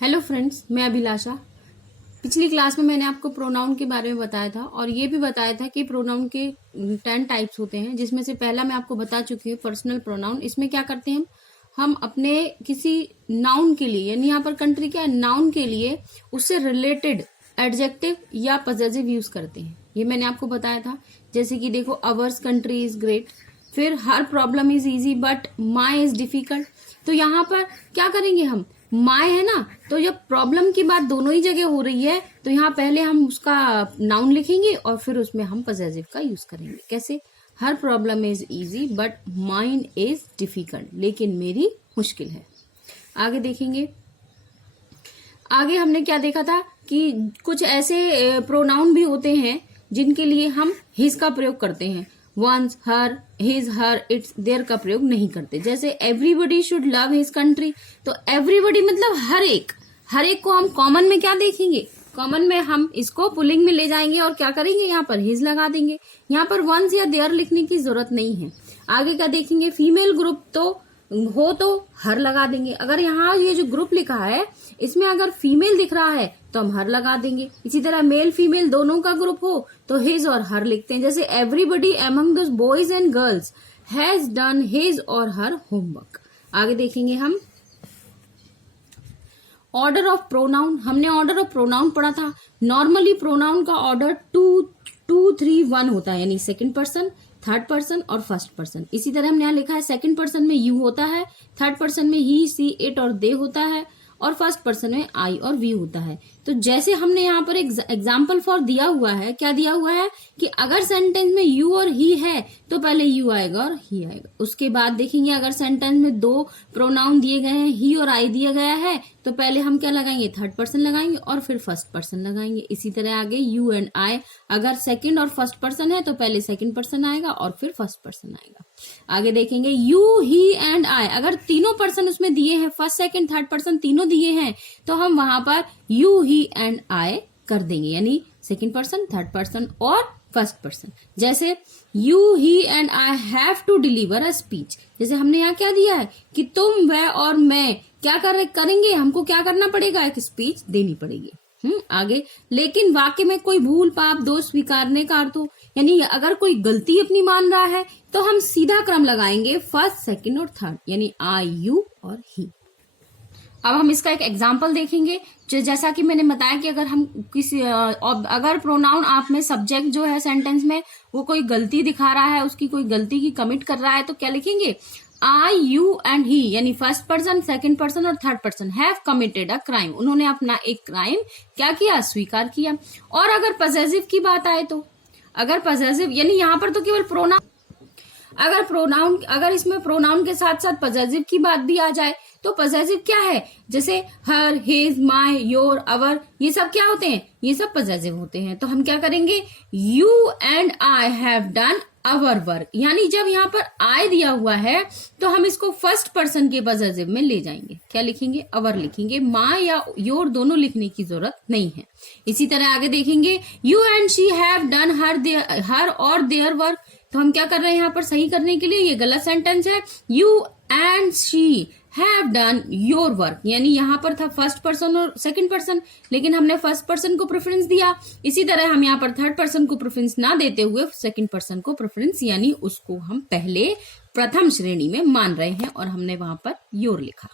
Hello friends, मैं अभिलाषा। पिछली class में मैंने आपको प्रोनाउन के बारे में बताया था और ये भी बताया था कि प्रोनाउन के 10 टाइप्स होते हैं, जिसमें से पहला मैं आपको बता चुकी हूँ पर्सनल प्रोनाउन। इसमें क्या करते हैं हम अपने किसी नाउन के लिए, यानी यहाँ पर कंट्री क्या है, नाउन के लिए उससे रिलेटेड एडजेक्टिव या पजेसिव यूज करते हैं। ये मैंने आपको बताया था। जैसे कि देखो, अवर्स कंट्री इज ग्रेट, फिर हर problem is easy but my is difficult. तो यहाँ पर क्या करेंगे हम, माय है ना, तो जब प्रॉब्लम की बात दोनों ही जगह हो रही है तो यहाँ पहले हम उसका नाउन लिखेंगे और फिर उसमें हम पजेसिव का यूज करेंगे। कैसे? हर problem is easy but mine is difficult, लेकिन मेरी मुश्किल है। आगे देखेंगे, आगे हमने क्या देखा था कि कुछ ऐसे प्रोनाउन भी होते हैं जिनके लिए हम हिज का प्रयोग करते हैं। One's, her, his, her, its, their का प्रयोग नहीं करते। जैसे everybody should love his country, तो एवरीबडी मतलब हर एक को हम कॉमन में क्या देखेंगे, कॉमन में हम इसको पुलिंग में ले जाएंगे और क्या करेंगे, यहाँ पर हिज लगा देंगे। यहाँ पर वंस या देयर लिखने की जरूरत नहीं है। आगे क्या देखेंगे, फीमेल ग्रुप तो हर लगा देंगे। अगर यहाँ ये जो ग्रुप लिखा है इसमें अगर फीमेल दिख रहा है तो हम हर लगा देंगे। इसी तरह मेल फीमेल दोनों का ग्रुप हो तो हिज और हर लिखते हैं। जैसे everybody among the boys and girls has done his और हर होमवर्क। आगे देखेंगे हम ऑर्डर ऑफ प्रोनाउन। हमने ऑर्डर ऑफ प्रोनाउन पढ़ा था। नॉर्मली प्रोनाउन का ऑर्डर 2, 3, 1 होता है, यानी सेकंड पर्सन, थर्ड पर्सन और फर्स्ट पर्सन। इसी तरह हमने यहाँ लिखा है सेकंड पर्सन में यू होता है, थर्ड पर्सन में ही, सी, इट और दे होता है, और फर्स्ट पर्सन में आई और वी होता है। तो जैसे हमने यहाँ पर एक एग्जाम्पल फॉर दिया हुआ है, क्या दिया हुआ है कि अगर सेंटेंस में यू और ही है तो पहले यू आएगा और ही आएगा। उसके बाद देखेंगे अगर सेंटेंस में 2 प्रोनाउन दिए गए हैं, ही और आई दिया गया है, तो पहले हम क्या लगाएंगे, थर्ड पर्सन लगाएंगे और फिर फर्स्ट पर्सन लगाएंगे। इसी तरह आगे यू एंड आई, अगर सेकंड और फर्स्ट पर्सन है तो पहले सेकंड पर्सन आएगा और फिर फर्स्ट पर्सन आएगा। आगे देखेंगे यू, ही एंड आई, अगर तीनों पर्सन उसमें दिए हैं, फर्स्ट सेकंड थर्ड पर्सन तीनों दिए हैं, तो हम वहां पर यू, ही एंड आई कर देंगे, यानी सेकंड पर्सन, थर्ड पर्सन और फर्स्ट पर्सन। जैसे you, he and I have to deliver a speech. जैसे हमने यहाँ क्या दिया है कि तुम, वह और मैं क्या करेंगे, हमको क्या करना पड़ेगा, एक स्पीच देनी पड़ेगी। आगे, लेकिन वाक्य में कोई भूल, पाप, दोष स्वीकारने का अर्थ हो, यानी अगर कोई गलती अपनी मान रहा है तो हम सीधा क्रम लगाएंगे, फर्स्ट, सेकंड और थर्ड, यानी आई, यू और ही। अब हम इसका एक एग्जाम्पल देखेंगे। जैसा कि मैंने बताया कि अगर हम अगर प्रोनाउन आप में सब्जेक्ट जो है सेंटेंस में वो कोई गलती दिखा रहा है, उसकी कोई गलती की कमिट कर रहा है, तो क्या लिखेंगे, आई, यू एंड ही, यानी फर्स्ट पर्सन, सेकंड पर्सन और third person have committed a crime, उन्होंने अपना एक क्राइम क्या किया, स्वीकार किया। और अगर पजेसिव की बात आए तो, अगर पजेसिव यानी यहाँ पर तो केवल प्रोनाउन, अगर इसमें प्रोनाउन के साथ साथ पजेसिव की बात भी आ जाए तो पजेसिव क्या है, जैसे हर, हिज, माय, योर, अवर, ये सब क्या होते हैं, ये सब पजेसिव होते हैं। तो हम क्या करेंगे, you and I have done our work, यानी जब यहाँ पर आई दिया हुआ है तो हम इसको फर्स्ट पर्सन के पजेसिव में ले जाएंगे। क्या लिखेंगे, अवर लिखेंगे, माय या योर दोनों लिखने की जरूरत नहीं है। इसी तरह आगे देखेंगे, you and she have done her और देयर वर्क, तो हम क्या कर रहे हैं यहाँ पर सही करने के लिए, ये गलत सेंटेंस है, you and she have done your work, यानी यहाँ पर था फर्स्ट पर्सन और सेकंड पर्सन, लेकिन हमने फर्स्ट पर्सन को प्रेफरेंस दिया। इसी तरह हम यहाँ पर थर्ड पर्सन को प्रेफरेंस ना देते हुए सेकंड पर्सन को प्रेफरेंस, यानी उसको हम पहले प्रथम श्रेणी में मान रहे हैं और हमने वहां पर योर लिखा।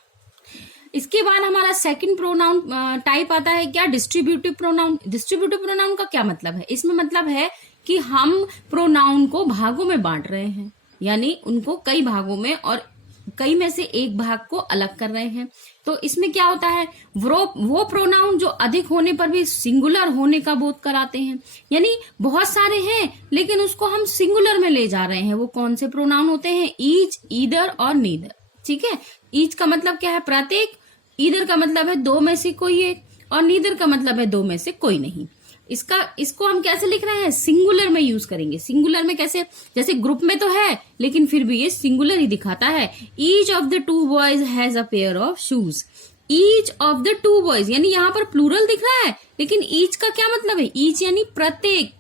इसके बाद हमारा सेकंड प्रोनाउन टाइप आता है क्या, डिस्ट्रीब्यूटिव प्रोनाउन। डिस्ट्रीब्यूटिव प्रोनाउन का क्या मतलब है, इसमें मतलब है कि हम प्रोनाउन को भागों में बांट रहे हैं, यानी उनको कई भागों में और कई में से एक भाग को अलग कर रहे हैं। तो इसमें क्या होता है, वो प्रोनाउन जो अधिक होने पर भी सिंगुलर होने का बोध कराते हैं, यानी बहुत सारे हैं लेकिन उसको हम सिंगुलर में ले जा रहे हैं। वो कौन से प्रोनाउन होते हैं, ईच, ईदर और नीदर। ठीक है, ईच का मतलब क्या है, प्रत्येक, ईदर का मतलब है 2 में से कोई एक, और नीदर का मतलब है 2 में से कोई नहीं। इसको हम कैसे लिख रहे हैं, सिंगुलर में यूज करेंगे। सिंगुलर में कैसे, जैसे ग्रुप में तो है लेकिन फिर भी ये सिंगुलर ही दिखाता है। Each of the 2 boys has a pair of shoes, each of the 2 boys, यानी यहाँ पर प्लूरल दिख रहा है लेकिन ईच का क्या मतलब है, ईच यानी प्रत्येक,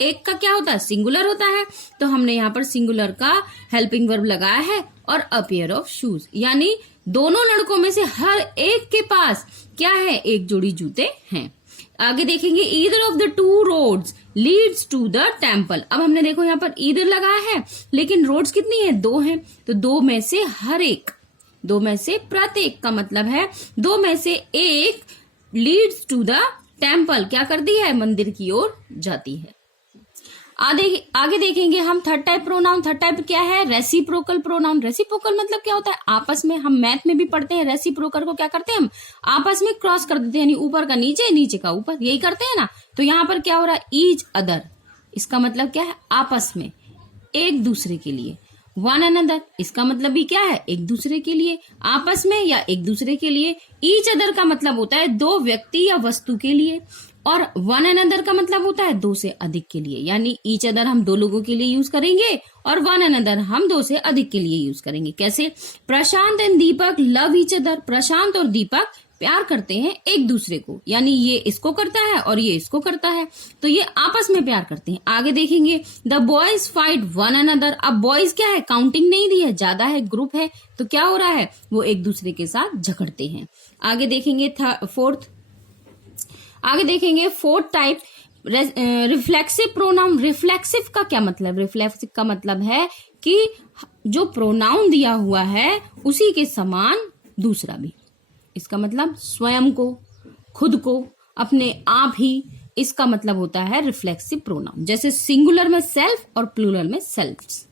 एक का क्या होता है, सिंगुलर होता है। तो हमने यहाँ पर सिंगुलर का हेल्पिंग वर्ब लगाया है और अ पेयर ऑफ शूज, यानी दोनों लड़कों में से हर एक के पास क्या है, एक जोड़ी जूते हैं। आगे देखेंगे either of the two roads leads to the temple. अब हमने देखो यहाँ पर ईदर लगाया है, लेकिन रोड्स कितनी है, 2 हैं, तो 2 में से हर एक, 2 में से प्रत्येक का मतलब है 2 में से एक लीड्स टू द टेम्पल, क्या करती है, मंदिर की ओर जाती है। आगे देखेंगे हम third type pronoun. Third type क्या है, रेसिप्रोकल प्रोनाउन। रेसिप्रोकल मतलब क्या होता है, आपस में, हम मैथ में भी पढ़ते हैं, रेसिप्रोकल को क्या करते हैं, हम आपस में क्रॉस कर देते हैं, यानी ऊपर का नीचे, नीचे का ऊपर, यही करते हैं ना। तो यहाँ पर क्या हो रहा है, ईच अदर, इसका मतलब क्या है, आपस में, एक दूसरे के लिए। वन अनदर, इसका मतलब भी क्या है, एक दूसरे के लिए, आपस में या एक दूसरे के लिए। ईच अदर का मतलब होता है 2 व्यक्ति या वस्तु के लिए, और वन अनदर का मतलब होता है 2 से अधिक के लिए। यानी ईच अदर हम 2 लोगों के लिए यूज करेंगे और वन अनदर हम 2 से अधिक के लिए यूज करेंगे। कैसे, Prashant and Deepak love each other. Prashant और दीपक प्यार करते हैं एक दूसरे को, यानी ये इसको करता है और ये इसको करता है, तो ये आपस में प्यार करते हैं। आगे देखेंगे the boys fight one another. अब बॉयज क्या है, काउंटिंग नहीं दी है, ज्यादा है, ग्रुप है, तो क्या हो रहा है, वो एक दूसरे के साथ झगड़ते हैं। आगे देखेंगे fourth type reflexive pronoun. Reflexive का क्या मतलब, रिफ्लेक्सिव का मतलब है कि जो प्रोनाउन दिया हुआ है उसी के समान दूसरा भी, इसका मतलब स्वयं को, खुद को, अपने आप ही, इसका मतलब होता है रिफ्लेक्सिव प्रोनाउन। जैसे सिंगुलर में सेल्फ और प्लूरल में सेल्फ्स।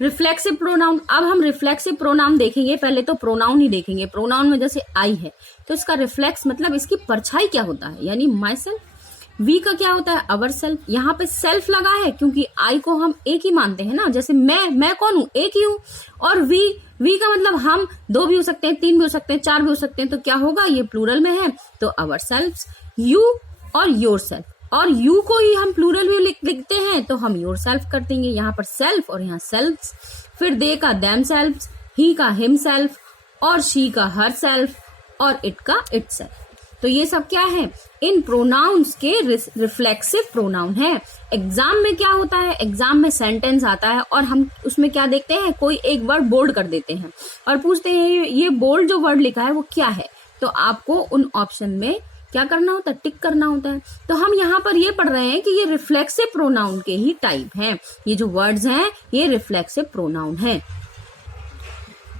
Reflexive pronoun. अब हम रिफ्लेक्सिव प्रोनाउन देखेंगे, पहले तो प्रोनाउन ही देखेंगे। प्रोनाउन में जैसे आई है तो इसका रिफ्लेक्स मतलब इसकी परछाई क्या होता है, यानी माई सेल्फ। वी का क्या होता है, अवर सेल्फ। यहाँ पे सेल्फ लगा है क्योंकि आई को हम एक ही मानते हैं ना, जैसे मैं कौन हूं, एक ही हूं। और वी का मतलब हम 2 भी हो सकते हैं, 3 भी हो सकते हैं, 4 भी हो सकते हैं, तो क्या होगा, ये प्लूरल में है तो अवर सेल्फ। यू और योर सेल्फ, और यू को ही हम प्लूरल में लिखते हैं तो हम योर सेल्फ कर देंगे। यहाँ पर सेल्फ और यहाँ सेल्फ्स। फिर दे का देम सेल्फ, ही का हिम सेल्फ, और शी का हर सेल्फ, और इट का इट सेल्फ। तो ये सब क्या है, इन प्रोनाउंस के रिफ्लेक्सिव प्रोनाउन है। एग्जाम में क्या होता है, एग्जाम में सेंटेंस आता है और हम उसमें क्या देखते हैं, कोई एक वर्ड बोल्ड कर देते हैं और पूछते हैं ये बोल्ड जो वर्ड लिखा है वो क्या है, तो आपको उन ऑप्शन में क्या करना होता है, टिक करना होता है। तो हम यहाँ पर ये पढ़ रहे हैं कि ये रिफ्लेक्सिव प्रोनाउन के ही टाइप हैं, ये जो वर्ड्स हैं ये रिफ्लेक्सिव प्रोनाउन है।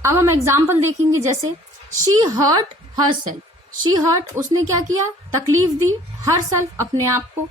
अब हम एग्जाम्पल देखेंगे, जैसे she hurt herself. She hurt, उसने क्या किया, तकलीफ दी, हर सेल्फ, अपने आप को,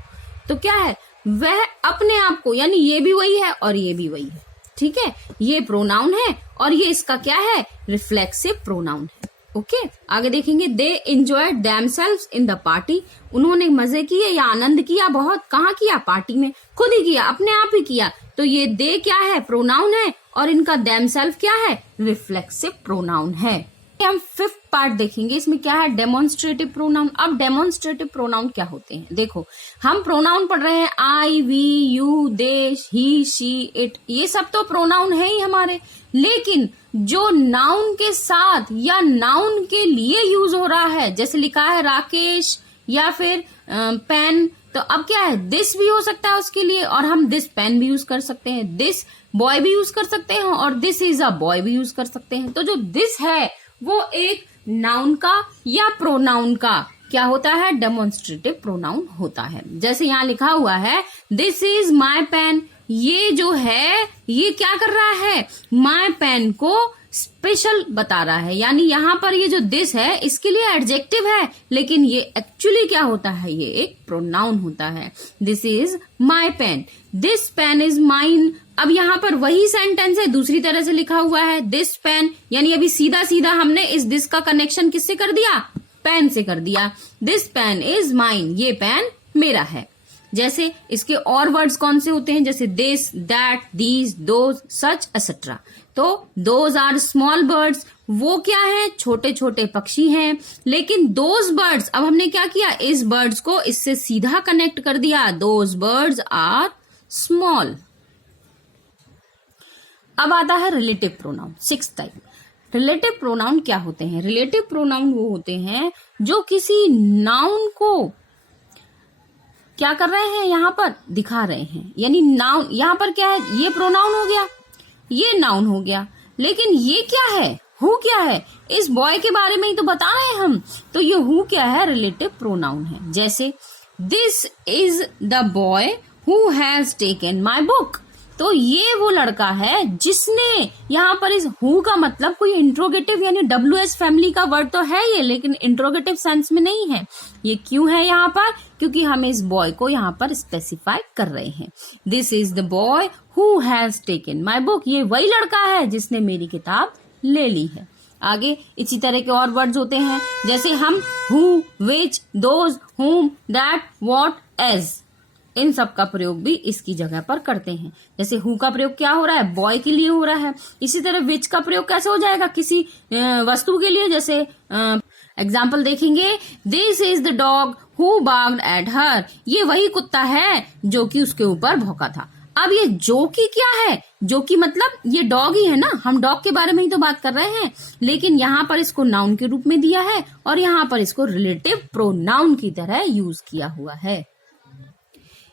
तो क्या है, वह अपने आप को, यानी ये भी वही है और ये भी वही है, ठीक है, ये प्रोनाउन है और ये इसका क्या है, रिफ्लेक्सिव प्रोनाउन है। ओके, आगे देखेंगे they enjoyed themselves in the party. उन्होंने मजे किए या आनंद किया बहुत, कहाँ किया, पार्टी में, खुद ही किया, अपने आप ही किया, तो ये दे क्या है, प्रोनाउन है, और इनका देमसेल्फ क्या है, रिफ्लेक्सिव प्रोनाउन है। हम 5th पार्ट देखेंगे, इसमें क्या है, डेमोन्स्ट्रेटिव प्रोनाउन। अब डेमोन्स्ट्रेटिव प्रोनाउन क्या होते हैं, देखो हम प्रोनाउन पढ़ रहे हैं, I, we, you, they, he, she, it, ये सब तो प्रोनाउन है ही हमारे, लेकिन जो नाउन के साथ या नाउन के लिए यूज हो रहा है, जैसे लिखा है राकेश या फिर पेन, तो अब क्या है, दिस भी हो सकता है उसके लिए, और हम दिस पेन भी यूज कर सकते हैं, दिस बॉय भी यूज कर सकते हैं, और दिस इज अ बॉय भी यूज कर सकते हैं। तो जो दिस है वो एक नाउन का या प्रोनाउन का क्या होता है, डेमोन्स्ट्रेटिव प्रोनाउन होता है। जैसे यहाँ लिखा हुआ है दिस इज माई पेन, ये जो है ये क्या कर रहा है, माई पेन को स्पेशल बता रहा है, यानी यहाँ पर ये जो दिस है इसके लिए एडजेक्टिव है, लेकिन ये एक्चुअली क्या होता है, ये एक प्रोनाउन होता है। This is my pen, this pen is mine. अब यहाँ पर वही सेंटेंस है, दूसरी तरह से लिखा हुआ है दिस पेन, यानी अभी सीधा सीधा हमने इस दिस का कनेक्शन किससे कर दिया, पेन से कर दिया। दिस पेन इज माइन, ये पेन मेरा है। जैसे इसके और वर्ड्स कौन से होते हैं, जैसे this, that, these, those, such, etcetera. तो दोज आर स्मॉल बर्ड्स, वो क्या है, छोटे छोटे पक्षी हैं, लेकिन दोज बर्ड्स, अब हमने क्या किया, इस बर्ड्स को इससे सीधा कनेक्ट कर दिया, दोज बर्ड्स आर स्मॉल। अब आता है relative pronoun, 6th type. Relative pronoun क्या होते हैं, रिलेटिव प्रोनाउन वो होते हैं जो किसी नाउन को क्या कर रहे हैं, यहाँ पर दिखा रहे हैं, यानी नाउन, यहाँ पर क्या है, ये प्रोनाउन हो गया, ये नाउन हो गया, लेकिन ये क्या है, हु क्या है, इस बॉय के बारे में ही तो बता रहे हैं हम। तो ये हु क्या है, रिलेटिव प्रोनाउन है। जैसे this is the boy who has taken my book, तो ये वो लड़का है जिसने, यहाँ पर इस हु का मतलब कोई इंट्रोगेटिव यानी WH फैमिली का वर्ड तो है ये, लेकिन इंट्रोगेटिव सेंस में नहीं है। ये क्यों है यहाँ पर, क्योंकि हम इस बॉय को यहाँ पर स्पेसिफाई कर रहे हैं। This is the boy who has taken my book, ये वही लड़का है जिसने मेरी किताब ले ली है। आगे इसी तरह के और वर्ड्स होते हैं, जैसे हम हु, विच, दोज, हुम, दैट, व्हाट, एज, इन सब का प्रयोग भी इसकी जगह पर करते हैं। जैसे हु का प्रयोग क्या हो रहा है, बॉय के लिए हो रहा है। इसी तरह विच का प्रयोग कैसे हो जाएगा, किसी वस्तु के लिए। जैसे एग्जाम्पल देखेंगे, this is the dog who barked at her, ये वही कुत्ता है जो कि उसके ऊपर भौंका था। अब ये जो की क्या है, जो की मतलब ये डॉग ही है ना, हम डॉग के बारे में ही तो बात कर रहे हैं, लेकिन यहाँ पर इसको नाउन के रूप में दिया है और यहाँ पर इसको रिलेटिव प्रोनाउन की तरह यूज किया हुआ है।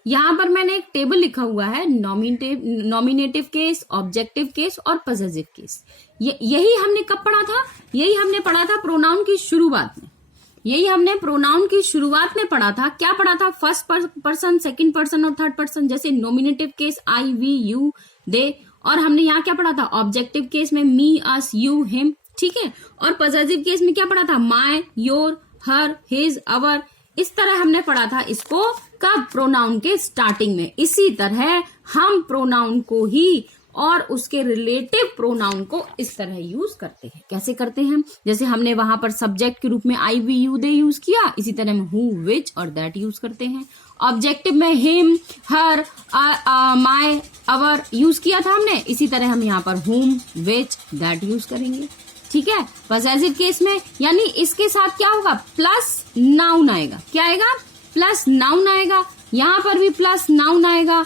यहाँ पर मैंने एक टेबल लिखा हुआ है, नॉमिनेटिव केस, ऑब्जेक्टिव केस और पॉसेसिव केस। यही हमने कब पढ़ा था, यही हमने पढ़ा था प्रोनाउन की शुरुआत में, यही हमने प्रोनाउन की शुरुआत में पढ़ा था। क्या पढ़ा था, फर्स्ट पर्सन, सेकंड पर्सन और थर्ड पर्सन। जैसे nominative case I, we, you, they, और हमने यहाँ क्या पढ़ा था, ऑब्जेक्टिव केस में मी, अस, यू, हिम, ठीक है। और पॉसेसिव केस में क्या पढ़ा था, माय, योर, हर, हिज, अवर। इस तरह हमने पढ़ा था इसको कब, प्रोनाउन के स्टार्टिंग में। इसी तरह हम प्रोनाउन को ही और उसके रिलेटिव प्रोनाउन को इस तरह यूज करते हैं। कैसे करते हैं, जैसे हमने वहां पर सब्जेक्ट के रूप में आई, वी, यू, दे यूज किया, इसी तरह में हु, विच और दैट यूज करते हैं। ऑब्जेक्टिव में him, her, my, our use किया था हमने, इसी तरह हम यहाँ पर हुम, विच, दैट यूज करेंगे, ठीक है। पॉसेसिव केस में यानी इसके साथ क्या होगा, प्लस नाउन आएगा। क्या आएगा, प्लस नाउन आएगा। यहाँ पर भी प्लस नाउन आएगा।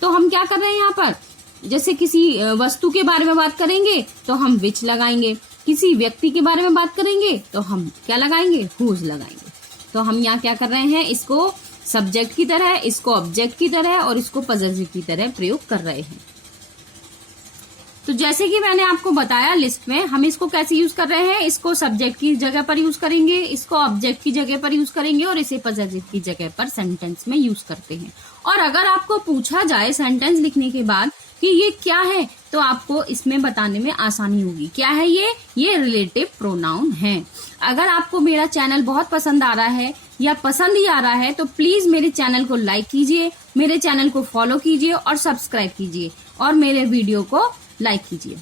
तो हम क्या कर रहे हैं यहाँ पर, जैसे किसी वस्तु के बारे में बात करेंगे तो हम विच लगाएंगे, किसी व्यक्ति के बारे में बात करेंगे तो हम क्या लगाएंगे, हुज लगाएंगे। तो हम यहाँ क्या कर रहे हैं, इसको सब्जेक्ट की तरह, इसको ऑब्जेक्ट की तरह और इसको पॉसेसिव की तरह प्रयोग कर रहे हैं। तो जैसे कि मैंने आपको बताया लिस्ट में, हम इसको कैसे यूज कर रहे हैं, इसको सब्जेक्ट की जगह पर यूज करेंगे, इसको ऑब्जेक्ट की जगह पर यूज करेंगे और इसे पॉसेसिव की जगह पर सेंटेंस में यूज करते हैं। और अगर आपको पूछा जाए सेंटेंस लिखने के बाद कि ये क्या है, तो आपको इसमें बताने में आसानी होगी। क्या है ये रिलेटिव प्रोनाउन है। अगर आपको मेरा चैनल बहुत पसंद आ रहा है या पसंद ही आ रहा है तो प्लीज मेरे चैनल को लाइक कीजिए, मेरे चैनल को फॉलो कीजिए और सब्सक्राइब कीजिए और मेरे वीडियो को लाइक कीजिए।